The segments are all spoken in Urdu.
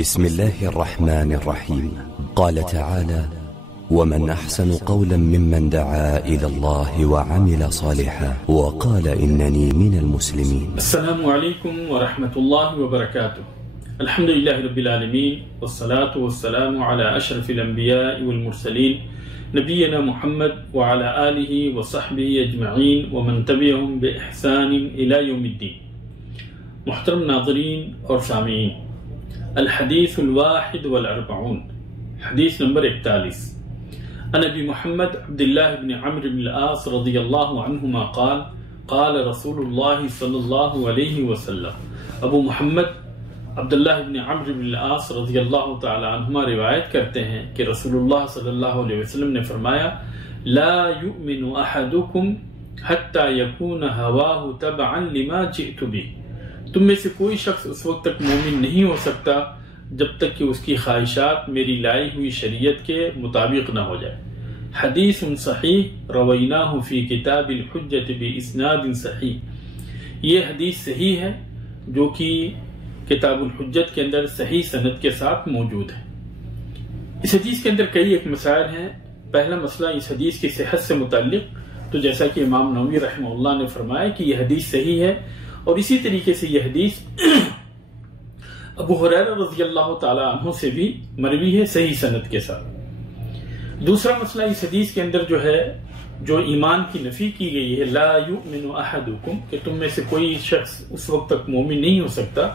بسم الله الرحمن الرحيم. قال تعالى: ومن أحسن قولا ممن دعا إلى الله وعمل صالحا وقال إنني من المسلمين. السلام عليكم ورحمة الله وبركاته. الحمد لله رب العالمين، والصلاة والسلام على أشرف الأنبياء والمرسلين نبينا محمد وعلى آله وصحبه أجمعين ومن تبعهم بإحسان إلى يوم الدين. محترم ناظرین اور سامعین، الحدیث الواحد والاربعون، حدیث نمبر 41، عن ابی محمد عبداللہ بن عمرو بن العاص رضی اللہ عنہما قال قال رسول اللہ صلی اللہ علیہ وسلم۔ ابو محمد عبداللہ بن عمرو بن العاص رضی اللہ تعالی عنہما روایت کرتے ہیں کہ رسول اللہ صلی اللہ علیہ وسلم نے فرمایا: لا یؤمن احدکم حتی یکون ہواہ تبعا لما جئت بہ۔ تم میں سے کوئی شخص اس وقت تک مومن نہیں ہو سکتا جب تک کہ اس کی خواہشات میری لائی ہوئی شریعت کے مطابق نہ ہو جائے۔ حدیث صحیح رویناہ فی کتاب الحجۃ باسناد صحیح۔ یہ حدیث صحیح ہے جو کہ کتاب الحجت کے اندر صحیح سند کے ساتھ موجود ہے۔ اس حدیث کے اندر کئی ایک مسائل ہیں۔ پہلا مسئلہ اس حدیث کی صحت سے متعلق، تو جیسا کہ امام نووی رحمہ اللہ نے فرمایا کہ یہ حدیث صحیح ہے، اور اسی طریقے سے یہ حدیث ابو ہریرہ رضی اللہ تعالی عنہ سے بھی مروی ہے صحیح سند کے ساتھ۔ دوسرا مسئلہ اس حدیث کے اندر جو ہے، جو ایمان کی نفی کی گئی ہے، لا یؤمن احدکم، کہ تم میں سے کوئی شخص اس وقت تک مومن نہیں ہو سکتا،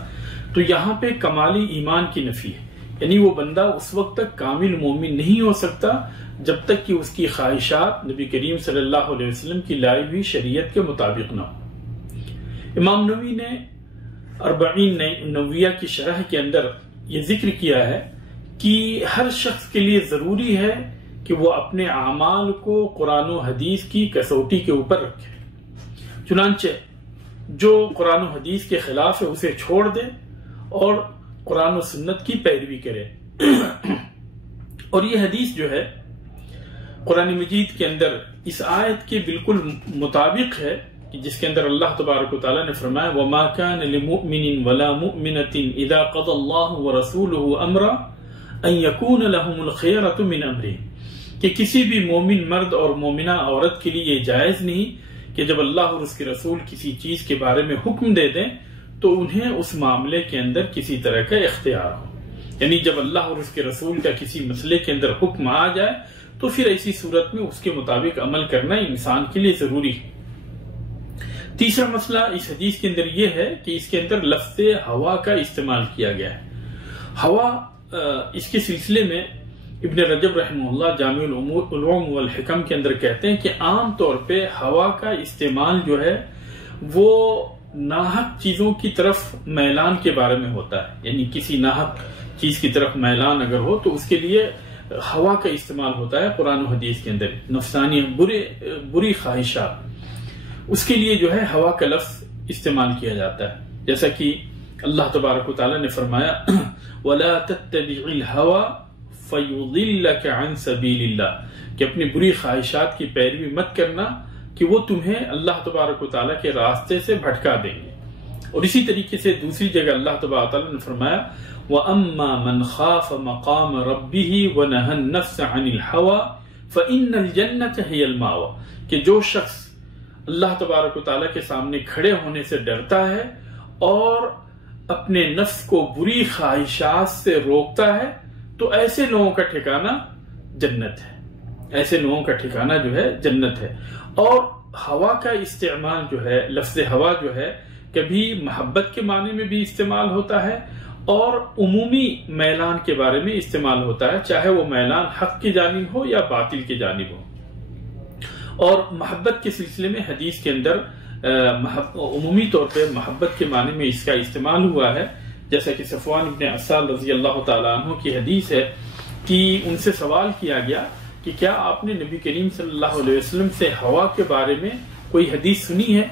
تو یہاں پہ کمالی ایمان کی نفی ہے، یعنی وہ بندہ اس وقت تک کامل مومن نہیں ہو سکتا جب تک کہ اس کی خواہشات نبی کریم صلی اللہ علیہ وسلم کی لائی ہوئی شریعت کے مطابق نہ ہو۔ امام نووی نے اربعین نوویہ کی شرح کے اندر یہ ذکر کیا ہے کہ ہر شخص کے لیے ضروری ہے کہ وہ اپنے اعمال کو قرآن و حدیث کی کسوٹی کے اوپر رکھے، چنانچہ جو قرآن و حدیث کے خلاف ہے اسے چھوڑ دے اور قرآن و سنت کی پیروی کرے۔ اور یہ حدیث جو ہے قرآن مجید کے اندر اس آیت کے بالکل مطابق ہے، جس کے اندر اللہ تبارک و تعالیٰ نے فرمایا: وَمَا كَانَ لِمُؤْمِنٍ وَلَا مُؤْمِنَةٍ إِذَا قَضَى اللَّهُ وَرَسُولُهُ أَمْرًا أَن يَكُونَ لَهُمُ الْخِيَرَةُ مِنْ أَمْرِهِمْ، کہ کسی بھی مومن مرد اور مومنہ عورت کے لیے یہ جائز نہیں کہ جب اللہ اور اس کے رسول کسی چیز کے بارے میں حکم دے دیں تو انہیں اس معاملے کے اندر کسی طرح کا اختیار ہو، یعنی جب اللہ اور اس کے رسول کا کسی مسئلے کے اندر حکم آ جائے تو پھر ایسی صورت میں اس کے مطابق عمل کرنا انسان کے لیے ضروری ہے۔ تیسرا مسئلہ اس حدیث کے اندر یہ ہے کہ اس کے اندر لفظ ہوا کا استعمال کیا گیا ہے۔ ہوا، اس کے سلسلے میں ابن رجب رحمہ اللہ جامع العلوم والحکم کے اندر کہتے ہیں کہ عام طور پہ ہوا کا استعمال جو ہے وہ ناحق چیزوں کی طرف میلان کے بارے میں ہوتا ہے، یعنی کسی ناحق چیز کی طرف میلان اگر ہو تو اس کے لیے ہوا کا استعمال ہوتا ہے قرآن و حدیث کے اندر۔ نفسانی بری خواہشات، اس کے لیے جو ہے ہوا کا لفظ استعمال کیا جاتا ہے، جیسا کہ اللہ تبارک و تعالیٰ نے فرمایا: وَلَا تَتَّبِعِ الْهَوَى فَيُضِلَّكَ عَنْ سَبِيلِ اللَّهِ، کہ اپنی بری خواہشات کی پیروی مت کرنا کہ وہ تمہیں اللہ تبارک و تعالیٰ کے راستے سے بھٹکا دیں گے۔ اور اسی طریقے سے دوسری جگہ اللہ تبارک و تعالیٰ نے فرمایا: وَأَمَّا مَنْ خَافَ مَقَامَ رَبِّهِ وَنَهَى النَّفْسَ عَنِ الْهَوَى فَإِنَّ الْجَنَّةَ هِيَ الْمَأْوَى، کہ جو شخص اللہ تبارک و تعالیٰ کے سامنے کھڑے ہونے سے ڈرتا ہے اور اپنے نفس کو بری خواہشات سے روکتا ہے تو ایسے لوگوں کا ٹھکانہ جنت ہے، ایسے لوگوں کا ٹھکانہ جو ہے جنت ہے۔ اور ہوا کا استعمال جو ہے، لفظ ہوا جو ہے، کبھی محبت کے معنی میں بھی استعمال ہوتا ہے اور عمومی میلان کے بارے میں استعمال ہوتا ہے، چاہے وہ میلان حق کی جانب ہو یا باطل کی جانب ہو۔ اور محبت کے سلسلے میں حدیث کے اندر عمومی طور پہ محبت کے معنی میں اس کا استعمال ہوا ہے، جیسا کہ صفوان ابن عسال رضی اللہ تعالیٰ عنہ کی حدیث ہے کہ ان سے سوال کیا گیا کہ کیا آپ نے نبی کریم صلی اللہ علیہ وسلم سے ہوا کے بارے میں کوئی حدیث سنی ہے؟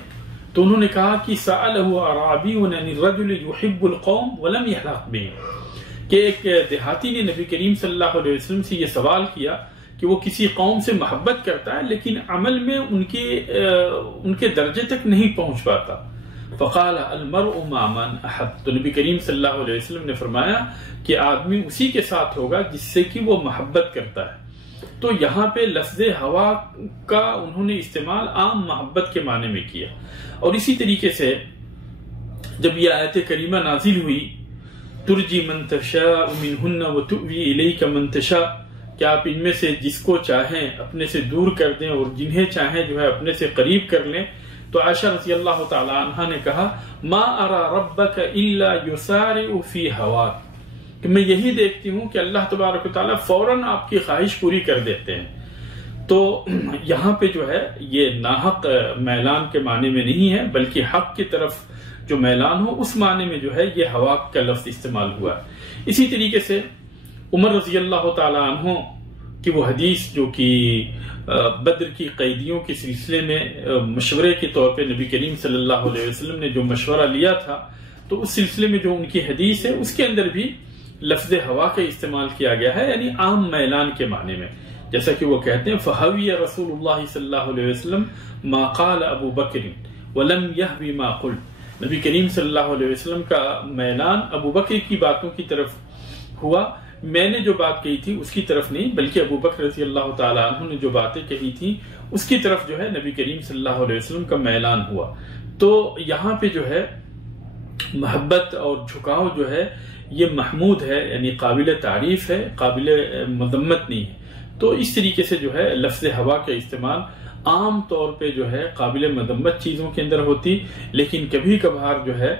تو انہوں نے کہا کہ سألہ اعرابی عن الرجل يحب القوم ولم يحلق بهم، کہ ایک دیہاتی نے نبی کریم صلی اللہ علیہ وسلم سے یہ سوال کیا کہ وہ کسی قوم سے محبت کرتا ہے لیکن عمل میں ان کے درجے تک نہیں پہنچ پاتا۔ فقال المرء مع من احب، تو نبی کریم صلی اللہ علیہ وسلم نے فرمایا کہ آدمی اسی کے ساتھ ہوگا جس سے کہ وہ محبت کرتا ہے۔ تو یہاں پہ لفظ ہوا کا انہوں نے استعمال عام محبت کے معنی میں کیا۔ اور اسی طریقے سے جب یہ آیت کریمہ نازل ہوئی ترجی من تشاء منہن وتؤوی الیک من تشاء، کہ آپ ان میں سے جس کو چاہیں اپنے سے دور کر دیں اور جنہیں چاہیں جو ہے اپنے سے قریب کر لیں، تو عائشہ رضی اللہ تعالی عنہا نے کہا ما ارى ربک الا یسارع فی ہواک، کہ میں یہی دیکھتی ہوں کہ اللہ تبارک و تعالیٰ فوراً آپ کی خواہش پوری کر دیتے ہیں۔ تو یہاں پہ جو ہے یہ ناحق میلان کے معنی میں نہیں ہے، بلکہ حق کی طرف جو میلان ہو اس معنی میں جو ہے یہ ہوا کا لفظ استعمال ہوا ہے۔ اسی طریقے سے عمر رضی اللہ تعالی عنہ کی وہ حدیث جو کہ بدر کی قیدیوں کے سلسلے میں مشورے کے طور پہ نبی کریم صلی اللہ علیہ وسلم نے جو مشورہ لیا تھا، تو اس سلسلے میں جو ان کی حدیث ہے اس کے اندر بھی لفظ ہوا کا استعمال کیا گیا ہے، یعنی عام میلان کے معنی میں، جیسا کہ وہ کہتے ہیں فَحَوِيَ رسول اللہ صلی اللہ علیہ وسلم ما قال ابو بکر ولم يهوي ما قلت، نبی کریم صلی اللہ علیہ وسلم کا میلان ابو بکر کی باتوں کی طرف ہوا، میں نے جو بات کہی تھی اس کی طرف نہیں، بلکہ ابو بکر رضی اللہ تعالیٰ عنہ نے جو باتیں کہی تھی اس کی طرف جو ہے نبی کریم صلی اللہ علیہ وسلم کا میلان ہوا۔ تو یہاں پہ جو ہے محبت اور جھکاؤ جو ہے یہ محمود ہے، یعنی قابل تعریف ہے، قابل مذمت نہیں ہے۔ تو اس طریقے سے جو ہے لفظ ہوا کا استعمال عام طور پہ جو ہے قابل مذمت چیزوں کے اندر ہوتی، لیکن کبھی کبھار جو ہے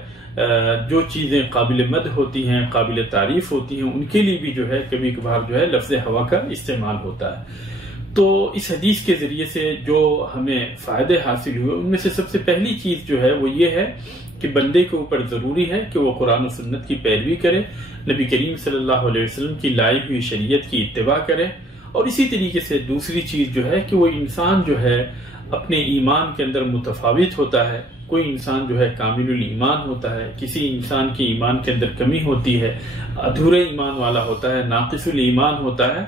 جو چیزیں قابل مدح ہوتی ہیں، قابل تعریف ہوتی ہیں، ان کے لیے بھی جو ہے کبھی کبھار جو ہے لفظ ہوا کا استعمال ہوتا ہے۔ تو اس حدیث کے ذریعے سے جو ہمیں فائدے حاصل ہوئے ان میں سے سب سے پہلی چیز جو ہے وہ یہ ہے کہ بندے کے اوپر ضروری ہے کہ وہ قرآن و سنت کی پیروی کرے، نبی کریم صلی اللہ علیہ وسلم کی لائی ہوئی شریعت کی اتباع کرے، اور اسی طریقے سے دوسری چیز جو ہے کہ وہ انسان جو ہے اپنے ایمان کے اندر متفاوت ہوتا ہے، کوئی انسان جو ہے کامل الایمان ہوتا ہے، کسی انسان کی ایمان کے اندر کمی ہوتی ہے، ادھورے ایمان والا ہوتا ہے، ناقص الایمان ہوتا ہے،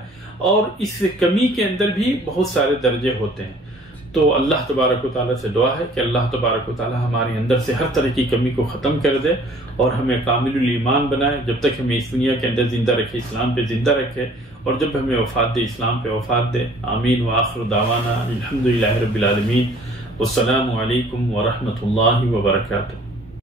اور اس کمی کے اندر بھی بہت سارے درجے ہوتے ہیں۔ تو اللہ تبارک و تعالیٰ سے دعا ہے کہ اللہ تبارک و تعالیٰ ہمارے اندر سے ہر طرح کی کمی کو ختم کر دے اور ہمیں کامل الایمان بنائے، جب تک ہمیں اس دنیا کے اندر زندہ رکھے، اسلام پہ زندہ رکھے، اور جب ہمیں وفات دے اسلام پہ وفات دے۔ آمین وآخر دعوانا الحمدللہ رب العالمین، والسلام علیکم ورحمۃ اللہ وبرکاتہ۔